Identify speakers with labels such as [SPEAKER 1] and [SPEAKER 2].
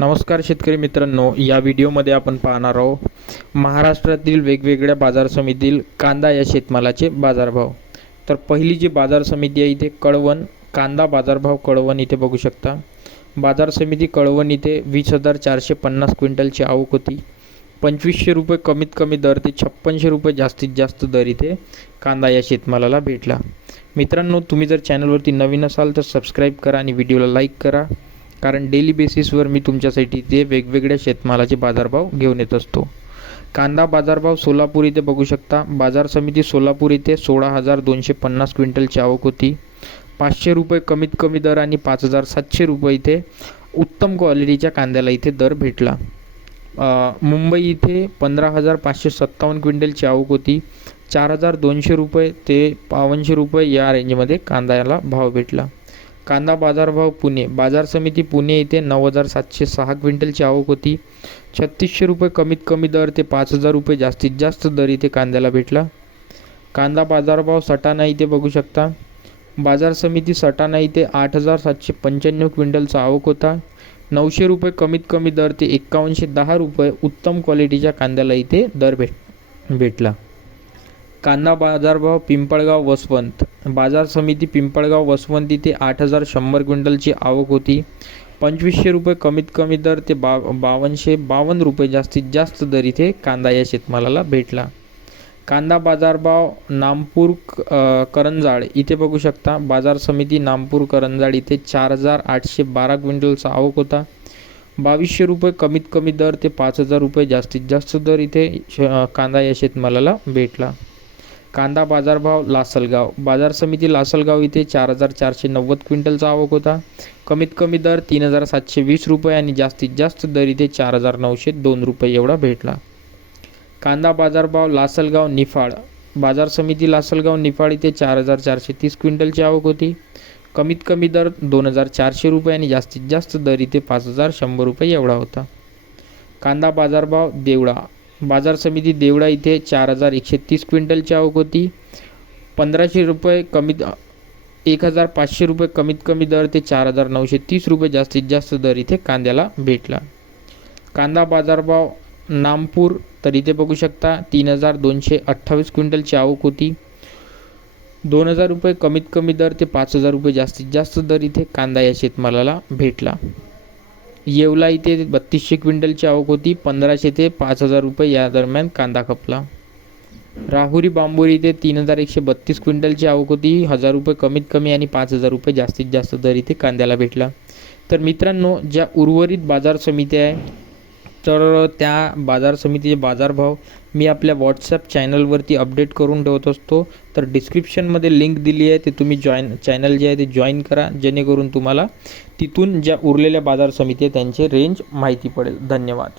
[SPEAKER 1] नमस्कार शेतकरी मित्रांनो या व्हिडिओमध्ये आपण पाहणार आहोत महाराष्ट्रातील वेगवेगळ्या बाजार समितीतील कांदा या शेतमालाचे बाजारभाव. तर पहिली जी बाजार समिती आहे इथे कळवण कांदा बाजारभाव कळवण इथे बघू शकता. बाजार समिती कळवण इथे वीस हजार चारशे पन्नास क्विंटलची आवक होती. पंचवीसशे रुपये कमीत कमी दर ते छप्पनशे रुपये जास्तीत जास्त दर इथे कांदा या शेतमालाला भेटला. मित्रांनो तुम्ही जर चॅनलवरती नवीन असाल तर सबस्क्राईब करा आणि व्हिडिओला लाईक करा. कारण डेली बेसिसवर मी तुमच्यासाठी ते वेगवेगळ्या शेतमालाचे बाजारभाव घेऊन येत असतो. कांदा बाजारभाव सोलापूर इथे बघू शकता. बाजार समिती सोलापूर इथे सोळा हजार दोनशे पन्नास क्विंटलची आवक होती. पाचशे रुपये कमीत कमी दर आणि पाच हजार सातशे रुपये इथे उत्तम क्वालिटीच्या कांद्याला इथे दर भेटला. मुंबई इथे पंधरा हजार पाचशे सत्तावन्न क्विंटलची आवक होती. चार हजार दोनशे रुपये ते बावनशे रुपये या रेंजमध्ये कांद्याला भाव भेटला. कांदा बाजारभाव पुणे. बाजार समिती पुणे येथे नऊ हजार सातशे सहा क्विंटलची आवक होती. छत्तीसशे रुपये कमीत कमी दर ते पाच हजार रुपये जास्तीत जास्त दर इथे कांद्याला भेटला. कांदा बाजारभाव सटाणा इथे बघू शकता. बाजार समिती सटाणा इथे आठ हजार सातशे पंच्याण्णव क्विंटलचा आवक होता. नऊशे रुपये कमीत कमी दर ते एक्कावनशे दहा रुपये उत्तम क्वालिटीच्या कांद्याला इथे दर भेट भेटला. कांदा बाजारभाव पिंपळगाव वसवंत. बाजार समिती पिंपळगाव वसवंत इथे आठ हजार शंभर क्विंटलची आवक होती. पंचवीसशे रुपये कमीत कमी दर ते बा बावनशे बावन्न रुपये जास्तीत जास्त दर इथे कांदा या शेतमालाला भेटला. कांदा बाजारभाव नामपूर करंजाड इथे बघू शकता. बाजार समिती नामपूर करंजाड इथे चार हजार आठशे बारा क्विंटलचा आवक होता. बावीसशे रुपये कमीत कमी दर ते पाच हजार रुपये जास्तीत जास्त दर इथे श- कांदा या शेतमालाला भेटला. कांदा बाजारभाव लासलगाव. बाजार समिती लासलगाव इथे चार हजार चारशे नव्वद क्विंटलचा आवक होता. कमीत कमी दर तीन हजार सातशे वीस रुपये आणि जास्तीत जास्त दर इथे चार हजार नऊशे दोन रुपये एवढा भेटला. कांदा बाजारभाव लासलगाव निफाड. बाजार समिती लासलगाव निफाड इथे चार हजार चारशे तीस क्विंटलची आवक होती. कमीत कमी दर दोन हजार चारशे रुपये आणि जास्तीत जास्त दर इथे पाच हजार शंभर रुपये एवढा होता. कांदा बाजारभाव देवळा. बाजार समिती देवळा इथे चार हजार एकशे तीस क्विंटलची आवक होती. पंधराशे रुपये कमीत एक हजार पाचशे रुपये कमीत कमी दर ते चार हजार नऊशे तीस रुपये जास्तीत जास्त दर इथे कांद्याला भेटला. कांदा बाजारभाव नामपूर तर इथे बघू शकता तीन हजार दोनशे अठ्ठावीस क्विंटलची आवक होती. दोन हजार रुपये कमीत कमी दर ते पाच हजार रुपये जास्तीत जास्त दर इथे कांदा या शेतमालाला भेटला. येवला इथे बत्तीसशे क्विंटलची आवक होती. पंधराशे ते पाच हजार रुपये या दरम्यान कांदा खपला. राहुरी बांबोरी इथे तीन हजार एकशे बत्तीस क्विंटलची आवक होती. हजार रुपये कमीत कमी आणि पाच हजार रुपये जास्तीत जास्त दर इथे कांद्याला भेटला. तर मित्रांनो ज्या उर्वरित बाजार समित्या आहे तर त्या बाजार समितीचे बाजारभाव मी आपल्या व्हॉट्सॲप चॅनलवरती अपडेट करून ठेवत असतो. तर डिस्क्रिप्शनमध्ये लिंक दिली आहे ते तुम्ही जॉईन चॅनल जे आहे ते जॉईन करा जेणेकरून तुम्हाला तिथून ज्या उरलेल्या बाजार समिती आहे त्यांचे रेंज माहिती पडेल. धन्यवाद.